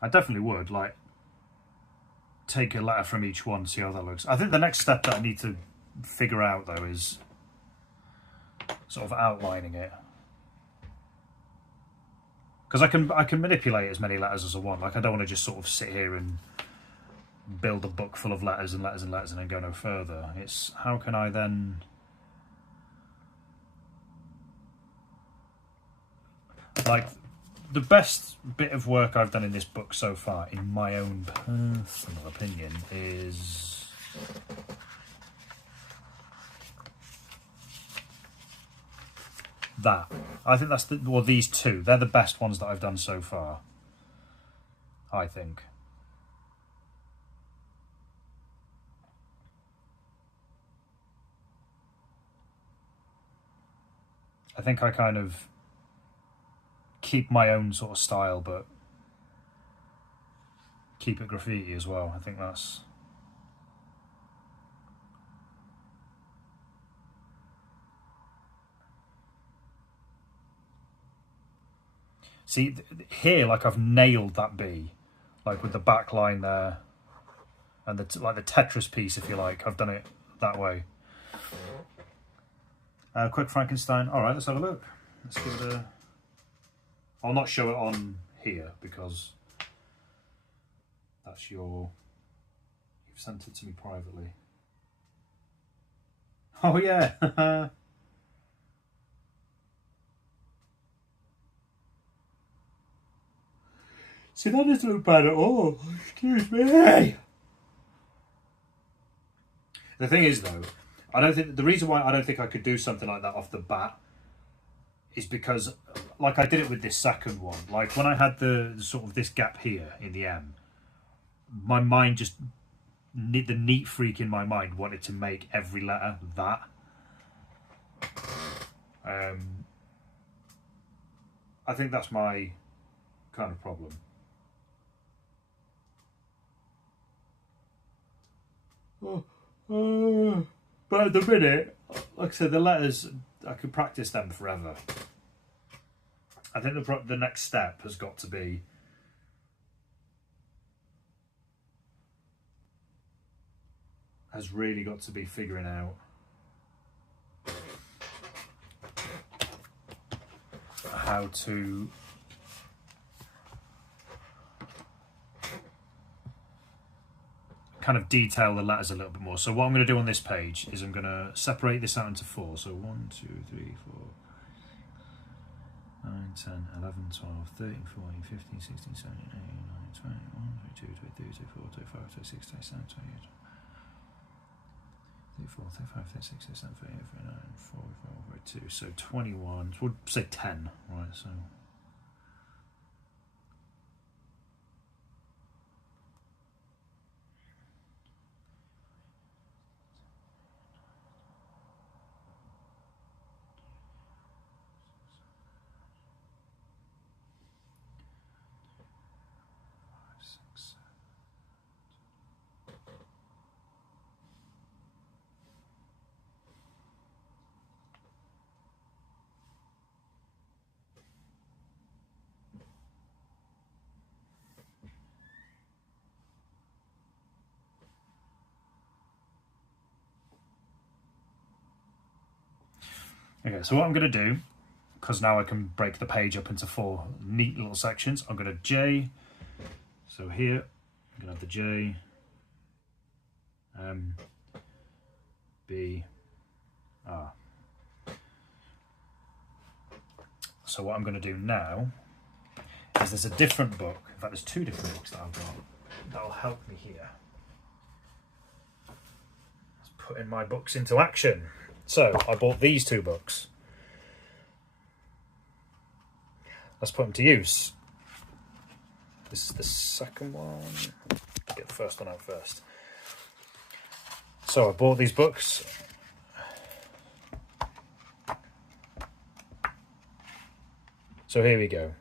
I definitely would, like, take a letter from each one, see how that looks. I think the next step that I need to figure out, though, is sort of outlining it. Because I can manipulate as many letters as I want. Like, I don't want to just sort of sit here and build a book full of letters and letters and letters and then go no further. It's how can I then... Like, the best bit of work I've done in this book so far, in my own personal opinion, is that. I think that's well, these two. They're the best ones that I've done so far, I think. I think I kind of keep my own sort of style, but keep it graffiti as well. I think that's... See, here, like, I've nailed that B, like with the back line there, and the like the Tetris piece, if you like. I've done it that way. Quick Frankenstein. All right, let's have a look. Let's give it a... I'll not show it on here because that's your... You've sent it to me privately. Oh yeah. See, that doesn't look bad at all. Excuse me. The thing is, though, I don't think the reason why I don't think I could do something like that off the bat is because, like, I did it with this second one. Like, when I had the sort of this gap here in the M, my mind just, the neat freak in my mind wanted to make every letter that. I think that's my kind of problem. But at the minute, like I said, the letters, I could practice them forever. I think the next step has got to be really got to be figuring out how to kind of detail the letters a little bit more. So what I'm going to do on this page is I'm going to separate this out into 4. So 1, 2, 3, 4, 9, 10, 11, 12, 13, 14, 15, 16, 17, 18, 19, 20, 21, 22, 23, 24, 25, 26, 27, 28, 34, 35, 36, 37, 38, 39, 44, 42. So 21, we'll say 10, right? So okay, so what I'm going to do, because now I can break the page up into 4 neat little sections, I'm going to J. So here, I'm going to have the J, M, B, R. So what I'm going to do now is there's a different book. In fact, there's 2 different books that I've got that'll help me here. Let's put in my books into action. So I bought these 2 books. Let's put them to use. This is the second one. Get the first one out first. So I bought these books. So here we go.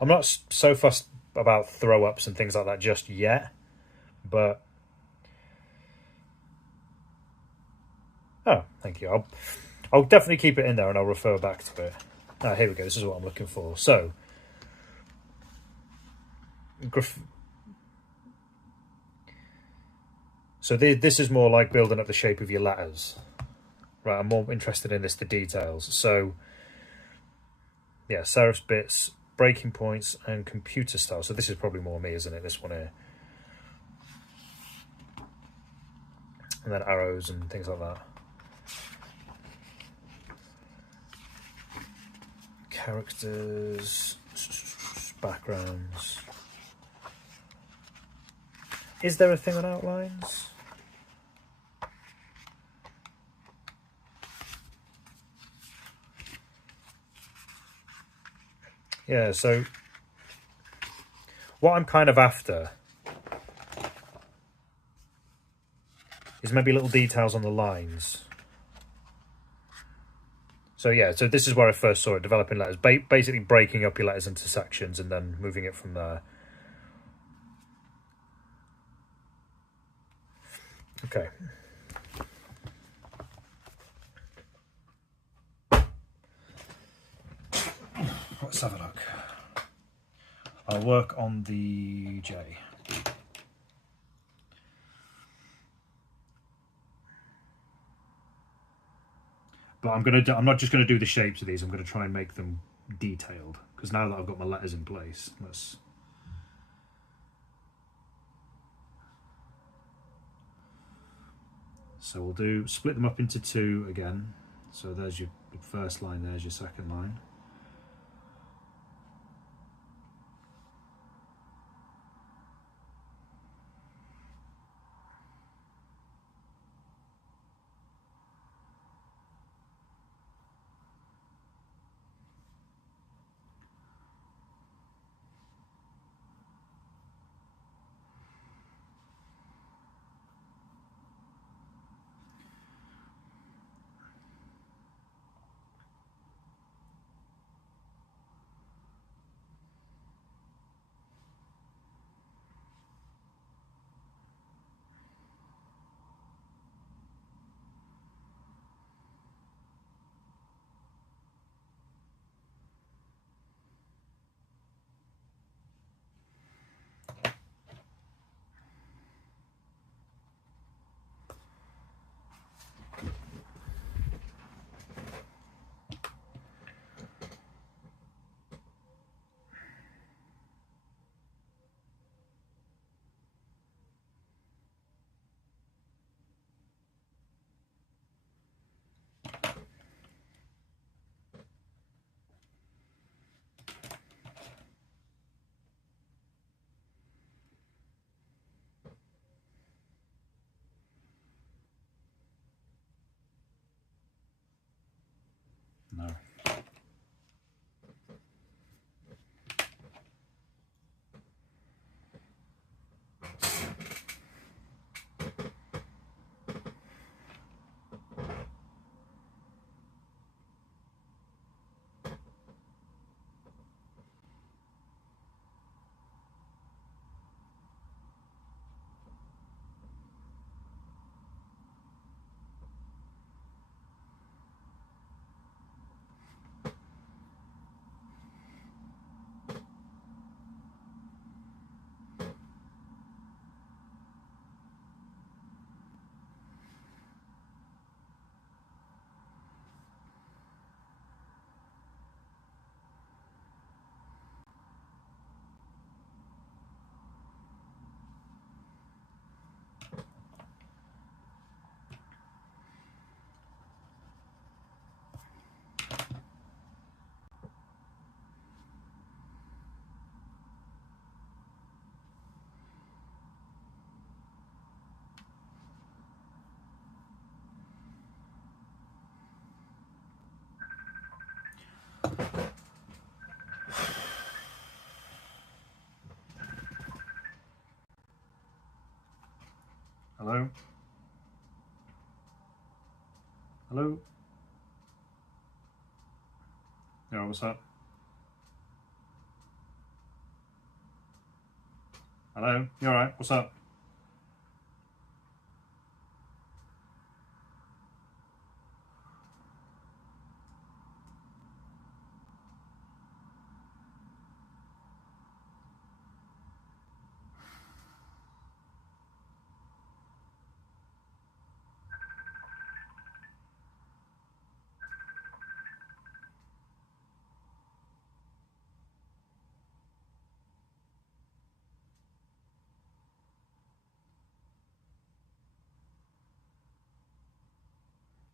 I'm not so fussed about throw-ups and things like that just yet, but... Oh, thank you. I'll definitely keep it in there and I'll refer back to it. Ah, here we go. This is what I'm looking for. So, this is more like building up the shape of your letters. Right, I'm more interested in the details. So, yeah, serifs, bits, breaking points, and computer style. So this is probably more me, isn't it? This one here. And then arrows and things like that. Characters, backgrounds. Is there a thing on outlines? Yeah, so what I'm kind of after is maybe little details on the lines. So yeah, so this is where I first saw it, developing letters. Basically breaking up your letters into sections and then moving it from there. Okay. Let's have a look. I'll work on the J. But I'm not just gonna do the shapes of these. I'm gonna try and make them detailed, because now that I've got my letters in place, so we'll split them up into two again. So there's your first line, there's your second line. No. Hello? Hello? Yeah, what's up? Hello? You alright? What's up?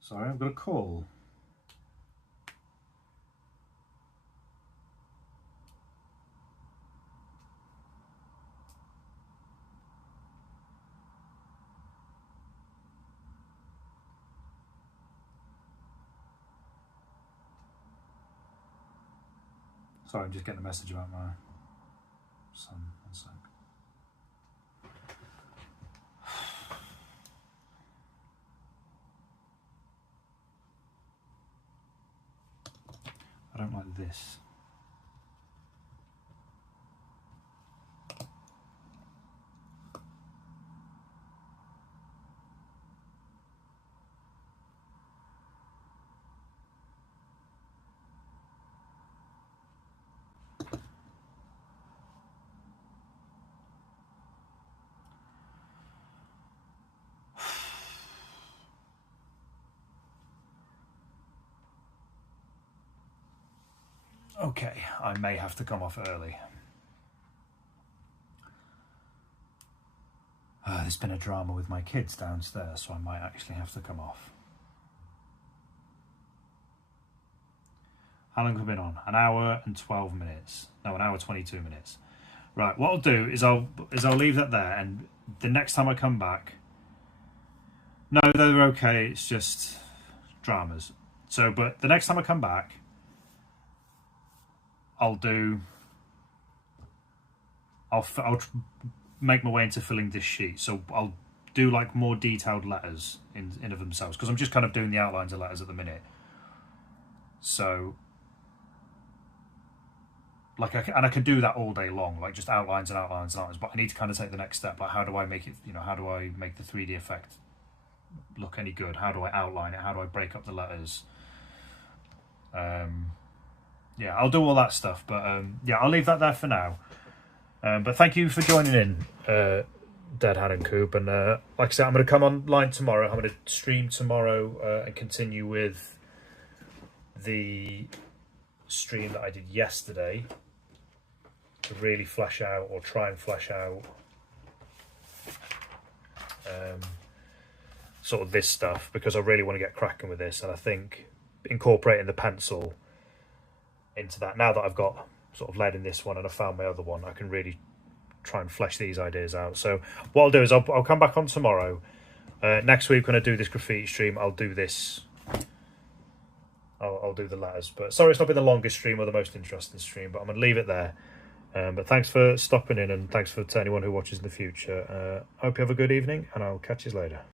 Sorry, I've got a call. Sorry, I'm just getting a message about my son. One sec. I don't like this. Okay, I may have to come off early. There's been a drama with my kids downstairs, so I might actually have to come off. How long have we been on? An hour and 12 minutes. No, an hour 22 minutes. Right, what I'll do is I'll leave that there, and the next time I come back... No, they're okay, it's just dramas. So, but the next time I come back, I'll make my way into filling this sheet. So I'll do like more detailed letters in of themselves, because I'm just kind of doing the outlines of letters at the minute. So like I can do that all day long, like just outlines and outlines and outlines, but I need to kind of take the next step. Like, how do I make it, how do I make the 3D effect look any good? How do I outline it? How do I break up the letters? Yeah, I'll do all that stuff, but yeah, I'll leave that there for now. But thank you for joining in, Dead Hand and Coop. And like I said, I'm going to come online tomorrow. I'm going to stream tomorrow and continue with the stream that I did yesterday to really flesh out, or try and flesh out, sort of this stuff, because I really want to get cracking with this. And I think incorporating the pencil into that, now that I've got sort of lead in this one and I found my other one, I can really try and flesh these ideas out. So what I'll do is I'll come back on tomorrow. Next week when I do this graffiti stream, I'll do this. I'll do the letters. But sorry, it's not been the longest stream or the most interesting stream, but I'm going to leave it there. But thanks for stopping in, and thanks for to anyone who watches in the future. I hope you have a good evening, and I'll catch you later.